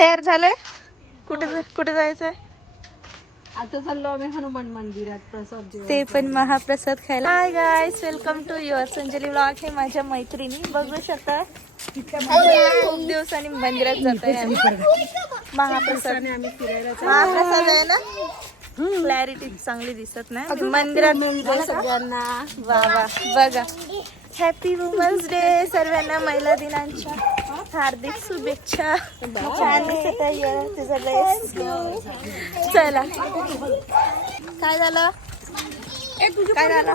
तयार झालंय? कुठे कुठे जायचंय? आता चाललो आम्ही हनुमान मंदिरात प्रसाद. ते पण महाप्रसाद खायला. Hi guys welcome to your Sanjali blog हे माझ्या मैत्रिणी. बघू शकता खूप दिवसांनी मंदिरात जात आहे महाप्रसाद. आणि आम्ही फिरायला महाप्रसाद आहे ना? क्लॅरिटी चांगली दिसत नाही. मंदिरात सगळ्यांना. वा वा. बघा. हॅपी वुमन्स डे सर्वांना महिला दिनांच्या. हार्दिक शुभेच्छा. छान दिसत आहे तुझं ड्रेस चला. काय झालं? काय झालं?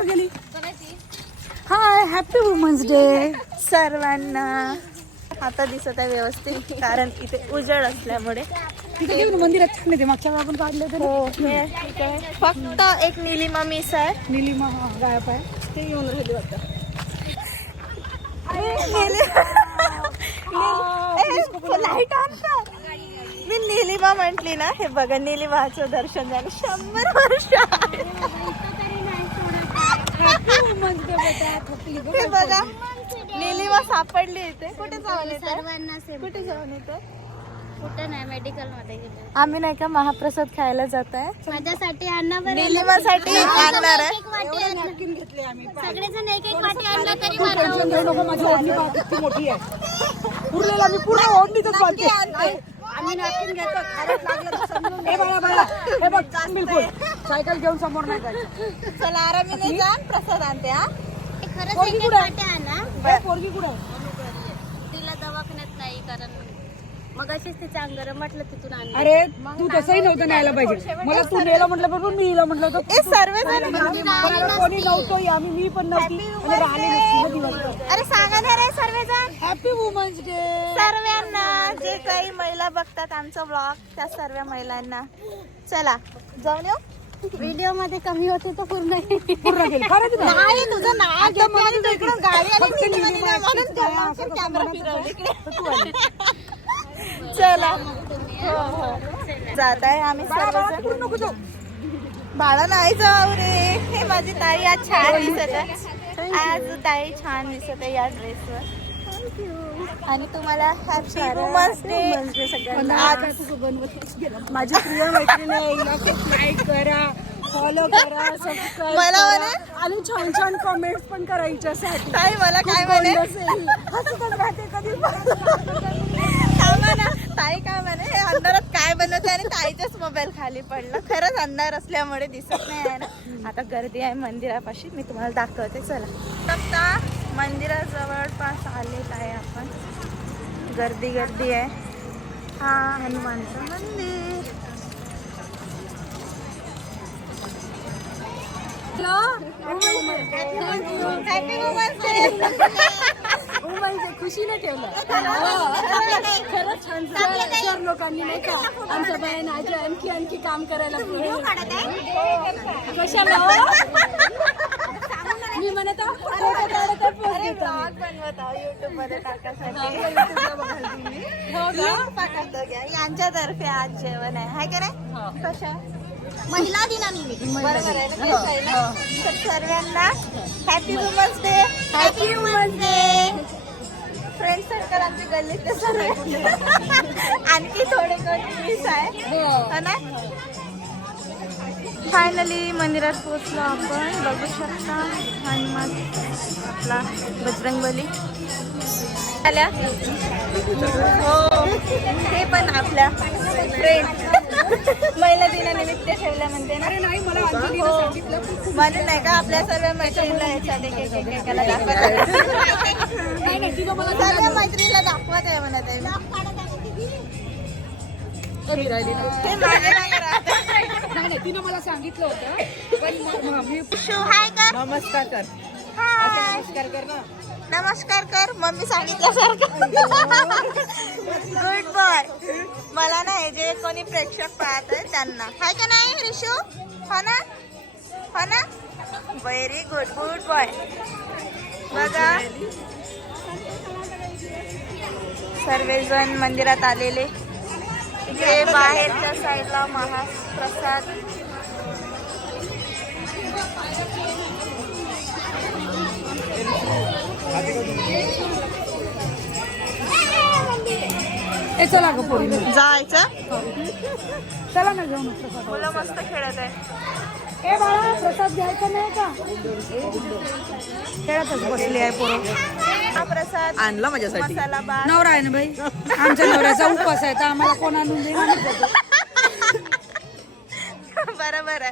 हाय हॅपी वुमन्स डे सर्वांना. आता दिसत आहे व्यवस्थित कारण इथे उजळ असल्यामुळे. तिथे घेऊन मंदिरात? छान येते मागच्या काढले ना. हो फक्त एक निलिमा मिस आहे निलिमा गायब आहे. ते घेऊन राहिले वाटतं. लाइट ऑन कर. मी निलिमा म्हंटली ना हे बघा निलिमाचं दर्शन झालं. शंभर वर्ष हे बघा निलिमा सापडली इथे. कुठे जाऊन येते? कुठे जाऊन येते? कुठं नाही मेडिकलमध्ये गेलो. आम्ही नाही का महाप्रसाद खायला जात आहे. माझ्यासाठी बरं. निलिमासाठी आणणार आहे. एक वाटी आणा. नॅपकिन घेतले आम्ही सगळेजण एक एक वाटी आणला तरी मला टेन्शन घेऊ नको माझी ओढणी पहा किती मोठी आहे. उरलेला मी पूर्ण ओढणीतच बांधते आम्ही नॅपकिन घेतो खारट लागलं तर समजून हे बघा बघा. हे बघ बिलकुल. सायकल घेऊन समोर नाही जायचं. चला आरामीने जा प्रसाद आणते हा. खरंच एक एक? वाटी आणा. हे पोरगी कुठे आहे? तिला दवाखान्यात नाही कारण मग अशीच तिचं अंगार म्हटलं तिथून आणलं. अरे तू तसंही नव्हतं न्यायला पाहिजे. मला तू नेलं म्हटलं बरोबर मी हिला म्हटलं होतं. आता कोणी नव्हतं आम्ही मी पण नव्हती. आणि राहिली नसती ना दिवसभर अरे सांगा ना रे सर्वजण. हॅपी वुमन्स डे सर्वांना जे काही महिला बघतात आमचा ब्लॉग त्या सर्व महिलांना. चला जाऊन येऊ. व्हिडिओमध्ये कमी होते तर पूर्ण केलं. नाही तुझं नाव इकडून गाडी आली फक्त म्हणून कॅमेरा फिरवली तू आली. चला. हो हो. जात आहे आम्ही सर्वजण. बाळा नाही जाऊ रे. हे माझी ताई आज छान दिसत आहे. आज ताई छान दिसत आहे या ड्रेसवर आणि तुम्हाला हॅपी वुमन्स डे. माझी प्रिय मैत्रीण लाईक करा फॉलो करा मला म्हणे- आणि छान छान कमेंट्स पण करा हिच्यासाठी ताई मला काय म्हणे? ही. कधी ताई काय म्हणे? हे अंधारात काय बनवते? आणि ताईचाच मोबाईल खाली पडला. खरंच अंधार असल्यामुळे दिसत नाही आहे ना. आता गर्दी आहे मंदिरापाशी. मी तुम्हाला दाखवते. चला. आता मंदिराजवळपास आलेत आहे आपण. गर्दी गर्दी आहे. हा हनुमानचं मंदिर. काय Women's म्हणजे खुशीने ठेवलं. खरंच छान झालं. सर लोकांनी नाही का? आमच्या बायानं आजी आणखी आणखी काम करायला पुढे. कशाला मी म्हणत हो. यांच्यातर्फे आज जेवण आहे. हाय का नाही कशा? महिला दिनानिमित्त. बरोबर आहे सर्वांना happy women's day happy women's day friend circle आमची गल्लीत ते सर्व आणखी थोडे कोणी मिस आहे. हो. ना? फायनली मंदिरात पोहोचलो आपण. बघू शकता हनुमान आपला बजरंगबली. आल्या? हो. ते पण आपल्या फ्रेंड महिला दिनानिमित्त ठेवल्या म्हणते ना. अरे नाही मला अंजलीने हो. म्हणून नाही का आपल्या सर्व मैत्रिणीला याच्यात एक एक एक एकाला दाखवत आहे. नाही नाही तिनं मला सर्व मैत्रिणीला दाखवत आहे म्हणत आहे तिनं मला सांगितलं होतं. नमस्कार कर. नमस्कार कर ना नमस्कार कर मम्मी सांगितल्यासारखं. गुड बॉय मला ना हे जे कोणी प्रेक्षक पाहत आहे त्यांना. हाय का नाही रिशू? हो ना? हो ना? व्हेरी गुड गुड बॉय बघा. सर्वजण मंदिरात आलेले. इथे बाहेरच्या साईडला महाप्रसाद. ए चला ग पोरी. जायचं? चला ना घेऊन प्रसाद मुलं मस्त खेळत आहे ए बाळा प्रसाद घ्यायचा नाही का? खेळतच बसली आहे पोरं. हा प्रसाद आणला माझ्यासाठी. मसाला भात नवरा आहे ना बाई? आमच्या नवऱ्याचा उपवास आहे तर आम्हाला कोण आणून देईल. बरोबर आहे.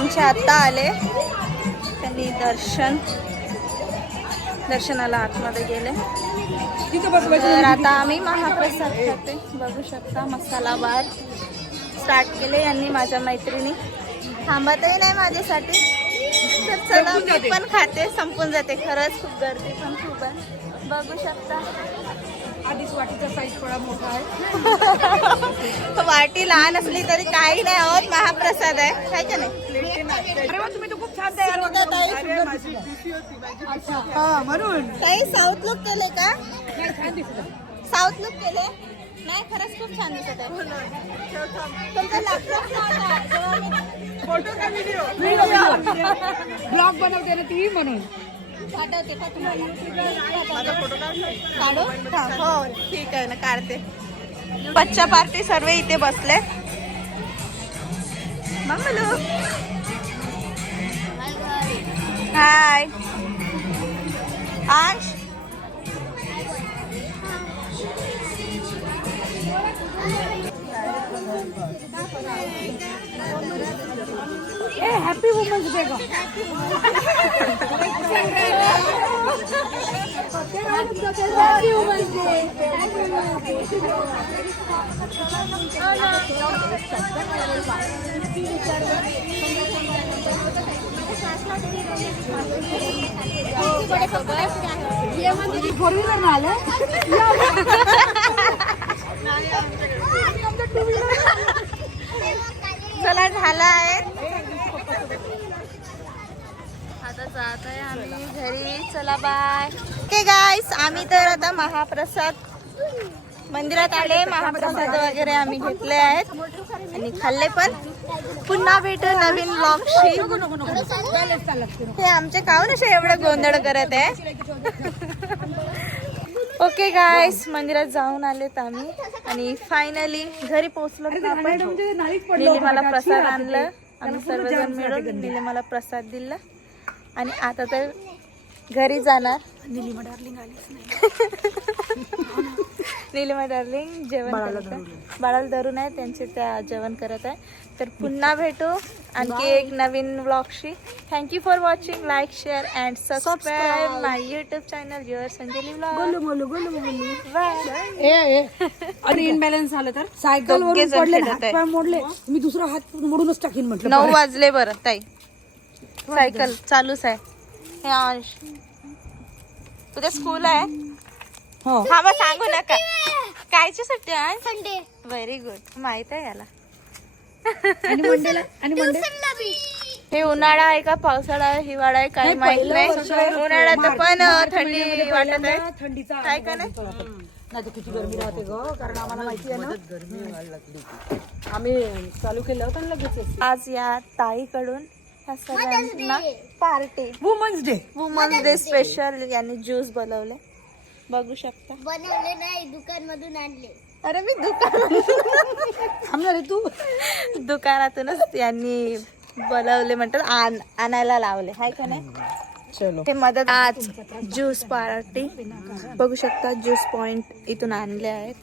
आमचे आत्ता आले. त्यांनी दर्शन दर्शनाला आतमध्ये गेले. तर आता आम्ही महाप्रसाद खाते. बघू शकता मसाला भात स्टार्ट केले यांनी माझ्या मैत्रिणी. थांबतही नाही माझ्यासाठी. तर चला मी पण खाते. संपून जाते. खरंच खूप गर्दी पण खूप आहे. बघू शकता. आधीच वाटीचा साईज थोडा मोठा आहे. वाटी लहान असली तरी काही नाही आहोत महाप्रसाद आहे. काय का नाही? अरे वा तुम्ही तर खूप छान तयार होता. हा म्हणून. साऊथ लुक केले का. साऊथ लुक केले? नाही खरंच खूप छान दिसत आहे. तुमचं लॅपटॉप फोटो का व्हिडिओ ब्लॉग बनवते ना ती म्हणून. पाठवते का तुम्हाला हो ठीक आहे ना काढते बच्चा पार्टी सर्व इथे बसले. मम्मलू हाय. आश ए happy women's day happy women's day four wheeler आलं चला झाला आहे. आता जात आहे आम्ही घरी. चला बाय ओके गाईस आम्ही तर आता महाप्रसाद मंदिरात आले. महाप्रसाद वगैरे आम्ही घेतले आहेत. आणि खाल्ले पण. पुन्हा भेटू नवीन ब्लॉगशी हे आमचे काहून असे एवढं गोंधळ करत आहे. ओके गाईस मंदिरात जाऊन आलेत आम्ही. आणि फायनली घरी पोहोचलो म्हणजे मला का? प्रसाद आणलं. आम्ही सर्वजण मिळून मला प्रसाद दिला. आणि आता तर घरी जाणार. निलिमा डार्लिंग आलीच नाही. निलिमा डार्लिंग जेवण करत आहे. बाळाला धरून आहे त्यांचे त्या जेवण करत आहे. तर पुन्हा भेटू. आणखी एक नवीन व्लॉगशी thank you for watching like share and subscribe my YouTube channel your Sanjali ए ए. आणि इनबॅलन्स झालं तर? सायकल पडले मोडले. मी दुसरा हात मोडूनच टाकीन म्हटलं नऊ वाजले बरं ताई. सायकल चालूच आहे. हे अंश उद्या स्कूल आहे. हो. हा मग सांगू नका. कायची सुट्टी आहे? संडे व्हेरी गुड माहीत आहे याला. आणि मंडेला आणि मंडे हे उन्हाळा आहे का पावसाळा आहे हिवाळा आहे काय माहीत नाही. उन्हाळ्यात पण थंडी वाटत आहे. थंडीचा काय का नाही नाही तर किती गरमी राहते ग कारण आम्हाला माहिती आहे ना. आम्ही चालू केलं होतं ना लगेच आज या ताईकडून ह्या सगळ्यांना party women's day women's day special यांनी ज्यूस बनवले. बघू शकता. बनवले नाही दुकान मधून आणले. अरे मी दुकान रे तू. दुकानातूनच यांनी बनवले म्हणतात आण आणायला लावले. हाय का नाही? चलो. ते मदत आज ज्यूस पार्टी बघू शकता ज्यूस पॉइंट इथून आणले आहेत.